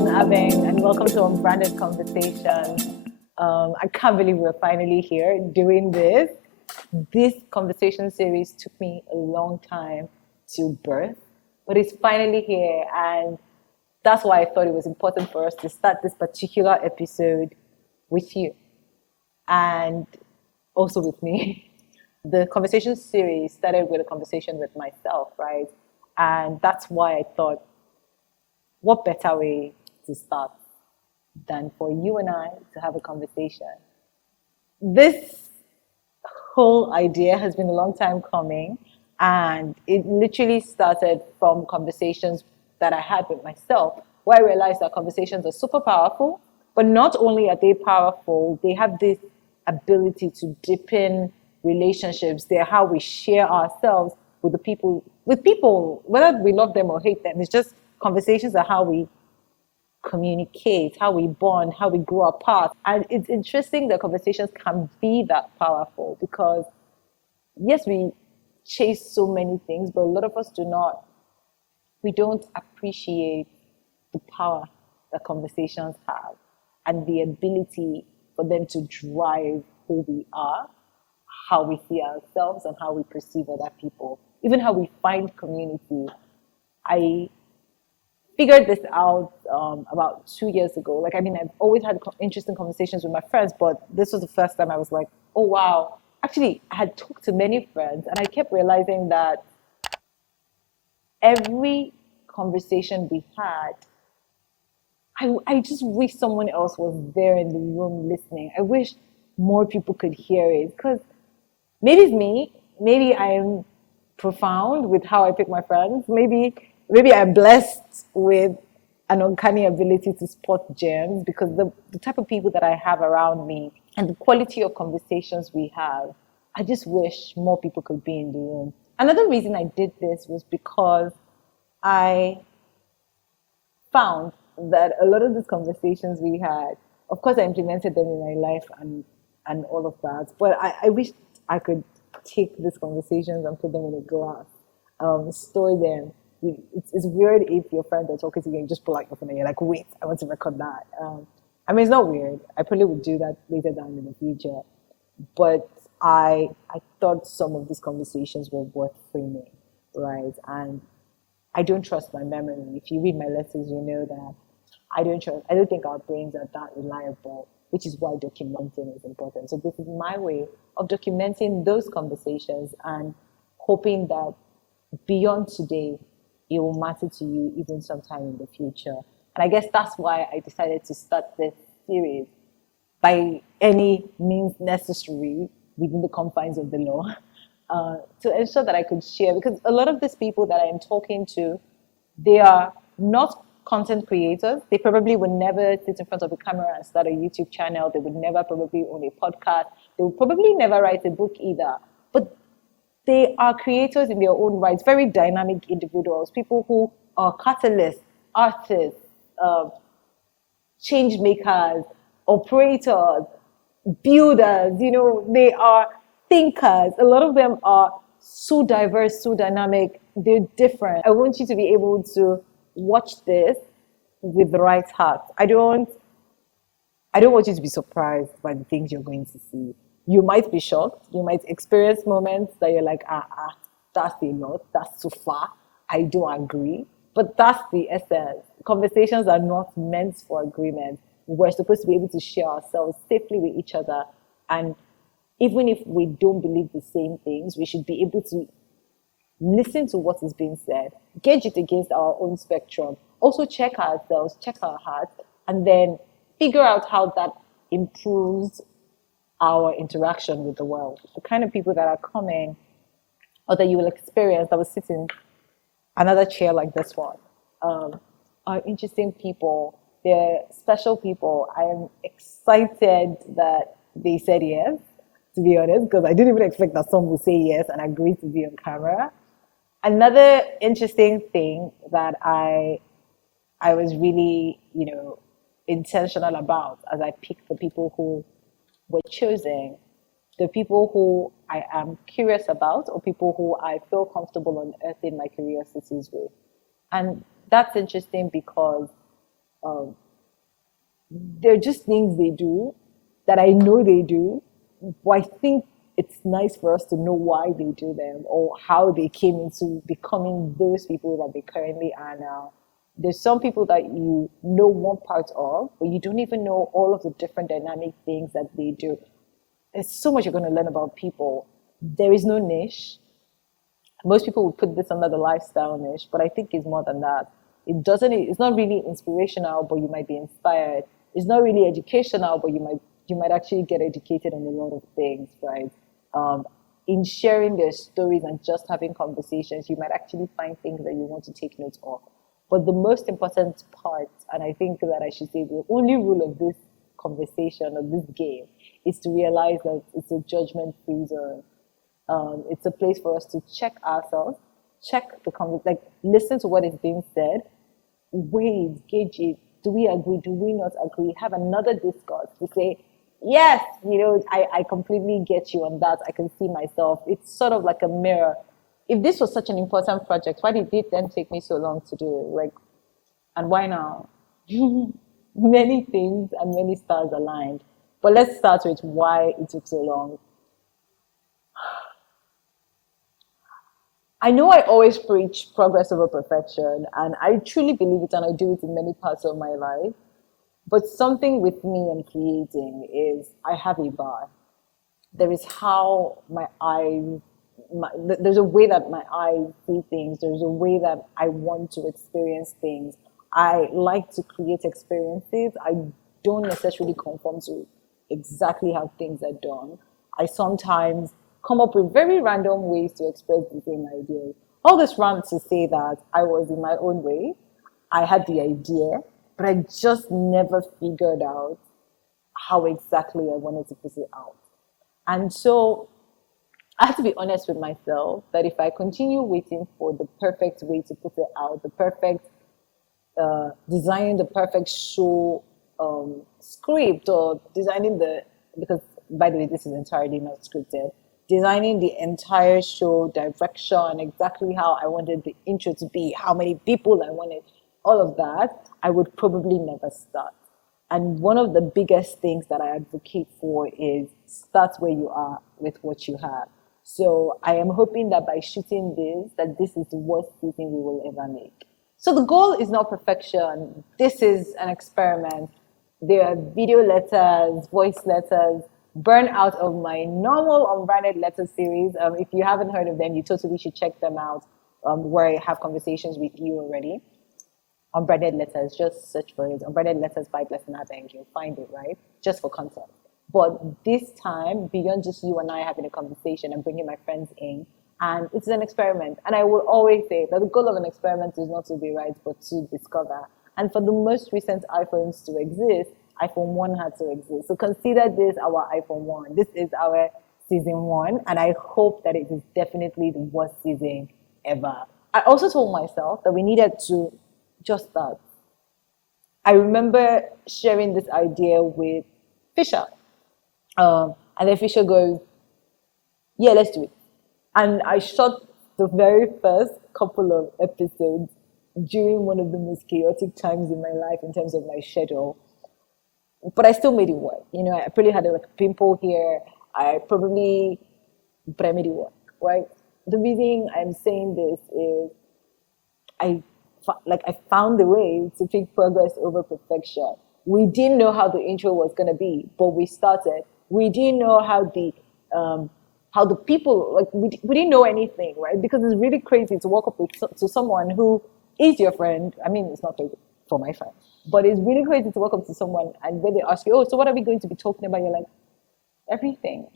Blessing Abeng, and welcome to Unbranded Conversation. I can't believe we're finally here doing this. This conversation series took me a long time to birth, but it's finally here, and that's why I thought it was important for us to start this particular episode with you and also with me. The conversation series started with a conversation with myself, right? And that's why I thought, what better way to start than for you and I to have a conversation? This whole idea has been a long time coming, and it literally started from conversations that I had with myself, where I realized that conversations are super powerful, but not only are they powerful, they have this ability to deepen relationships. They're how we share ourselves with people, whether we love them or hate them. It's just conversations are how we communicate, how we bond, how we grow apart. And it's interesting that conversations can be that powerful because, yes, we chase so many things, but a lot of us we don't appreciate the power that conversations have and the ability for them to drive who we are, how we see ourselves, and how we perceive other people, even how we find community. I figured this out about 2 years ago. I've always had interesting conversations with my friends, but this was the first time I was like, oh, wow. Actually, I had talked to many friends, and I kept realizing that every conversation we had, I just wish someone else was there in the room listening. I wish more people could hear it, because maybe it's me. Maybe I'm profound with how I pick my friends. Maybe I'm blessed with an uncanny ability to spot gems, because the type of people that I have around me and the quality of conversations we have, I just wish more people could be in the room. Another reason I did this was because I found that a lot of these conversations we had, of course I implemented them in my life and all of that, but I wish I could take these conversations and put them in a glass, store them. It's weird if your friends are talking to you and you just pull out your phone and you're like, wait, I want to record that. It's not weird. I probably would do that later down in the future. But I thought some of these conversations were worth framing, right? And I don't trust my memory. If you read my letters, you know that I don't think our brains are that reliable, which is why documenting is important. So this is my way of documenting those conversations and hoping that beyond today, it will matter to you even sometime in the future. And I guess that's why I decided to start this series by any means necessary within the confines of the law, to ensure that I could share. Because a lot of these people that I'm talking to, they are not content creators. They probably would never sit in front of a camera and start a YouTube channel. They would never probably own a podcast. They would probably never write a book either. But they are creators in their own rights, very dynamic individuals, people who are catalysts, artists, change makers, operators, builders. They are thinkers. A lot of them are so diverse, so dynamic. They're different. I want you to be able to watch this with the right heart. I don't want you to be surprised by the things you're going to see. You might be shocked. You might experience moments that you're like, that's a lot. That's too far. I don't agree. But that's the essence. Conversations are not meant for agreement. We're supposed to be able to share ourselves safely with each other. And even if we don't believe the same things, we should be able to listen to what is being said, gauge it against our own spectrum, also check ourselves, check our hearts, and then figure out how that improves our interaction with the world. The kind of people that are coming or that you will experience that will sit in another chair like this one are interesting people. They're special people. I am excited that they said yes, to be honest, because I didn't even expect that someone would say yes and agree to be on camera. Another interesting thing that I was really, intentional about as I picked the people who were choosing, the people who I am curious about or people who I feel comfortable unearthing my curiosities with. And that's interesting because Um, they're just things they do that I know they do, but I think it's nice for us to know why they do them or how they came into becoming those people that they currently are now. There's some people that you know one part of, but you don't even know all of the different dynamic things that they do. There's so much you're going to learn about people. There is no niche. Most people would put this under the lifestyle niche, but I think it's more than that. It's not really inspirational, but you might be inspired. It's not really educational, but you might actually get educated on a lot of things, right? Um, in sharing their stories and just having conversations, you might actually find things that you want to take note of. But the most important part, and I think that I should say the only rule of this conversation, of this game, is to realize that it's a judgment-free zone. It's a place for us to check ourselves, check like listen to what is being said, weigh it, gauge it. Do we agree? Do we not agree? Have another discourse to say, yes, I completely get you on that. I can see myself. It's sort of like a mirror. If this was such an important project, why did it then take me so long to do? Like, and why now? Many things and many stars aligned. But let's start with why it took so long. I know I always preach progress over perfection, and I truly believe it, and I do it in many parts of my life. But something with me and creating is I have a bar. There is how my eyes, there's a way that my eyes see things. There's a way that I want to experience things. I like to create experiences. I don't necessarily conform to exactly how things are done. I sometimes come up with very random ways to express the same ideas. All this rant to say that I was in my own way. I had the idea, but I just never figured out how exactly I wanted to put it out. And so I have to be honest with myself that if I continue waiting for the perfect way to put it out, the perfect designing the perfect show script, or designing because by the way, this is entirely not scripted, designing the entire show direction, exactly how I wanted the intro to be, how many people I wanted, all of that, I would probably never start. And one of the biggest things that I advocate for is start where you are with what you have. So I am hoping that by shooting this, that this is the worst season we will ever make. So the goal is not perfection. This is an experiment. There are video letters, voice letters, burn out of my normal unbranded letter series. If you haven't heard of them, you totally should check them out, where I have conversations with you already. Unbranded letters, just search for it. Unbranded letters by Blessing Abeng, you'll find it, right? Just for context. But this time, beyond just you and I having a conversation and bringing my friends in, and it's an experiment. And I will always say that the goal of an experiment is not to be right, but to discover. And for the most recent iPhones to exist, iPhone 1 had to exist. So consider this our iPhone 1. This is our season 1, and I hope that it is definitely the worst season ever. I also told myself that we needed to just start. I remember sharing this idea with Fisher. And then Fisher goes, yeah, let's do it. And I shot the very first couple of episodes during one of the most chaotic times in my life in terms of my schedule. But I still made it work. I probably had a pimple here. But I made it work, right? The reason I'm saying this is I found a way to pick progress over perfection. We didn't know how the intro was going to be, but we started. We didn't know how the people, we didn't know anything, right? Because it's really crazy to walk up to someone who is your friend. I mean, it's not for my friend, but it's really crazy to walk up to someone and when they ask you, oh, so what are we going to be talking about? You're like, everything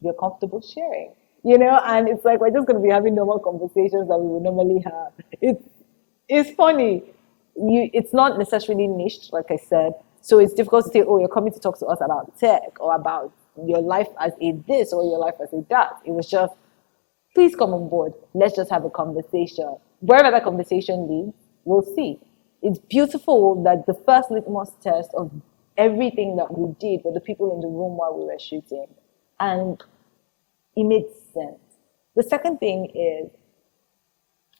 you're comfortable sharing, and it's like, we're just going to be having normal conversations that we would normally have. It's funny. It's not necessarily niched, like I said. So it's difficult to say, oh, you're coming to talk to us about tech or about your life as a this or your life as a that. It was just, please come on board. Let's just have a conversation. Wherever that conversation leads, we'll see. It's beautiful that the first litmus test of everything that we did were the people in the room while we were shooting. And it made sense. The second thing is,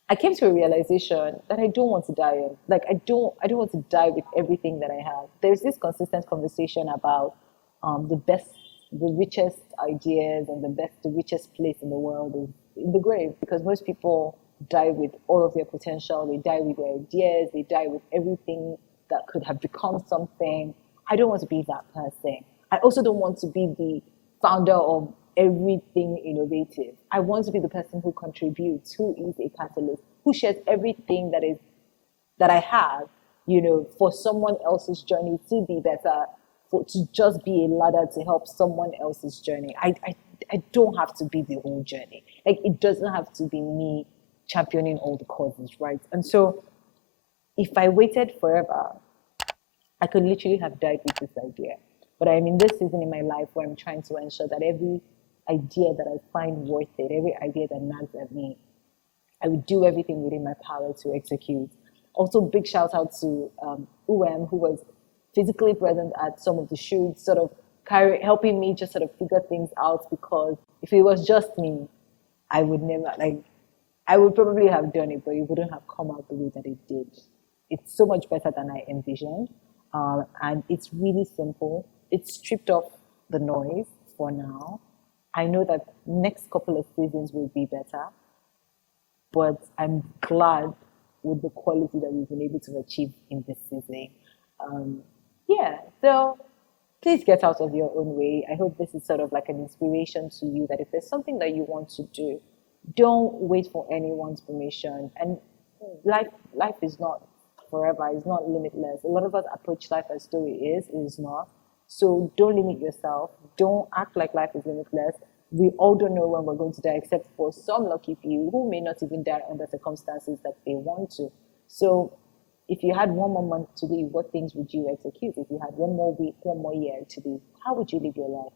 I came to a realization that I don't want to die in. Like I don't want to die with everything that I have. There's this consistent conversation about the richest ideas and the richest place in the world is in the grave, because most people die with all of their potential. They die with their ideas. They die with everything that could have become something. I don't want to be that person. I also don't want to be the founder of everything innovative. I want to be the person who contributes, who is a catalyst, who shares everything that I have, for someone else's journey to be better, to just be a ladder to help someone else's journey. I don't have to be the whole journey. Like, it doesn't have to be me championing all the causes, right? And so if I waited forever, I could literally have died with this idea. But I'm in this season in my life where I'm trying to ensure that every idea that I find worth it, every idea that nags at me, I would do everything within my power to execute. Also, big shout out to who was physically present at some of the shoots, sort of helping me just sort of figure things out, because if it was just me, I would never, I would probably have done it, but it wouldn't have come out the way that it did. It's so much better than I envisioned. And it's really simple. It's stripped off the noise for now. I know that next couple of seasons will be better, but I'm glad with the quality that we've been able to achieve in this season. So please get out of your own way. I hope this is sort of like an inspiration to you, that if there's something that you want to do, don't wait for anyone's permission. And life is not forever, it's not limitless. A lot of us approach life as though it is not. So don't limit yourself. Don't act like life is limitless. We all don't know when we're going to die, except for some lucky few who may not even die under circumstances that they want to. So if you had one more month to live, what things would you execute? If you had one more week, one more year to live, how would you live your life?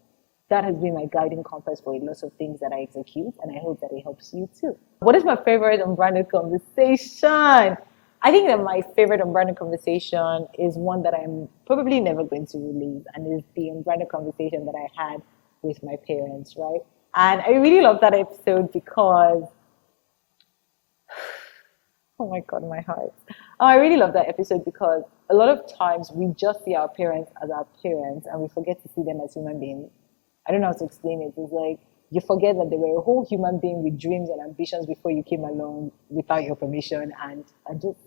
That has been my guiding compass for a lot of things that I execute, and I hope that it helps you too. What is my favorite unbranded conversation? I think that my favorite unbranded conversation is one that I'm probably never going to release, and is the unbranded conversation that I had with my parents, right? And I really love that episode because, oh my God, my heart. I really love that episode because a lot of times we just see our parents as our parents and we forget to see them as human beings. I don't know how to explain it. It's like you forget that they were a whole human being with dreams and ambitions before you came along without your permission, and just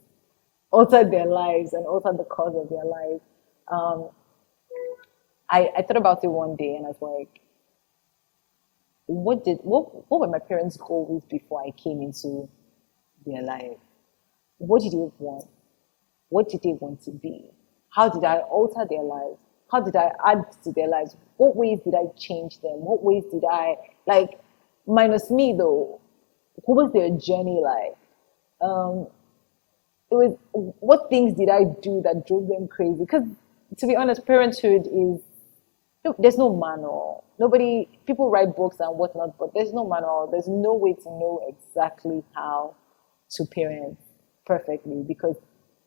altered their lives and altered the course of their lives. I thought about it one day and I was like, what were my parents' goals before I came into their life? What did they want? What did they want to be? How did I alter their lives? How did I add to their lives? What ways did I change them? What ways did I, minus me though, what was their journey like? What things did I do that drove them crazy? Because to be honest, parenthood is, there's no manual. People write books and whatnot, but there's no manual. There's no way to know exactly how to parent perfectly, because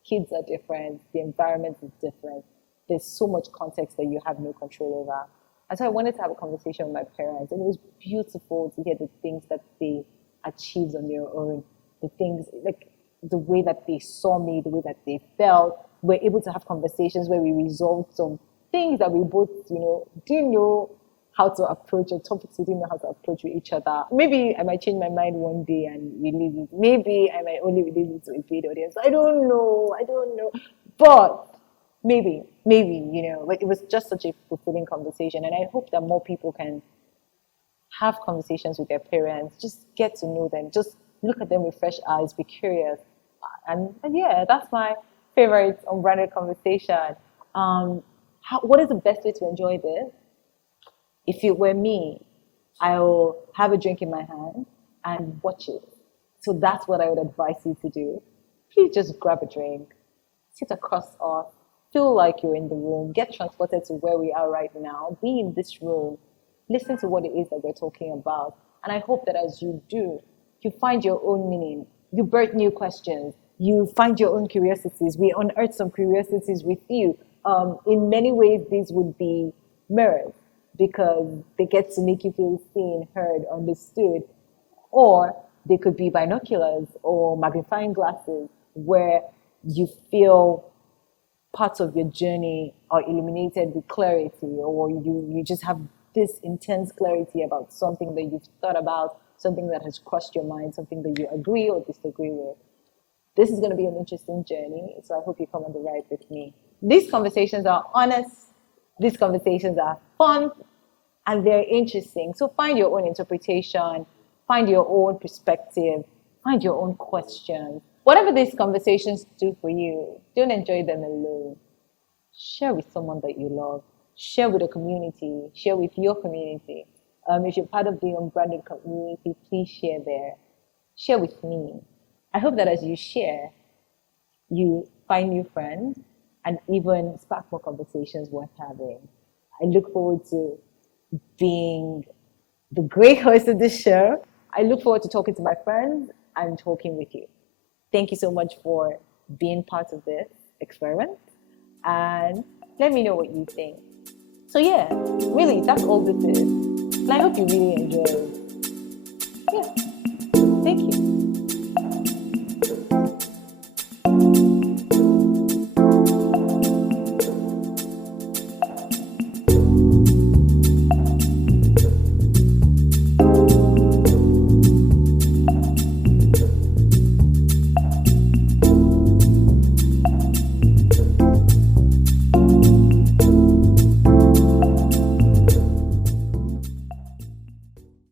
kids are different, the environment is different. There's so much context that you have no control over. And so I wanted to have a conversation with my parents, and it was beautiful to hear the things that they achieved on their own, the things, like the way that they saw me, the way that they felt. We're able to have conversations where we resolved some things that we both, didn't know how to approach, or topics we didn't know how to approach with each other. Maybe I might change my mind one day and release it. Maybe I might only release it to a paid audience. I don't know. But maybe, but it was just such a fulfilling conversation. And I hope that more people can have conversations with their parents, just get to know them, just look at them with fresh eyes, be curious. And yeah, that's my favorite unbranded conversation. What is the best way to enjoy this? If it were me, I'll have a drink in my hand and watch it. So that's what I would advise you to do. Please just grab a drink, sit across us, feel like you're in the room, get transported to where we are right now, be in this room, listen to what it is that we're talking about. And I hope that as you do, you find your own meaning, you birth new questions, you find your own curiosities. We unearth some curiosities with you. In many ways, these would be mirrors, because they get to make you feel seen, heard, understood. Or They could be binoculars or magnifying glasses where you feel parts of your journey are illuminated with clarity, or you just have this intense clarity about something that you've thought about, something that has crossed your mind, something that you agree or disagree with. This is going to be an interesting journey, so I hope you come on the ride with me. These conversations are honest, these conversations are fun, and they're interesting. So find your own interpretation, find your own perspective, find your own questions. Whatever these conversations do for you, don't enjoy them alone. Share with someone that you love. Share with a community. Share with your community. If you're part of the unbranded community, please share there. Share with me. I hope that as you share, you find new friends and even spark more conversations worth having. I look forward to being the great host of this show. I look forward to talking to my friends and talking with you. Thank you so much for being part of this experiment, and let me know what you think. So yeah, really, that's all this is. And I hope you really enjoyed. Yeah, thank you.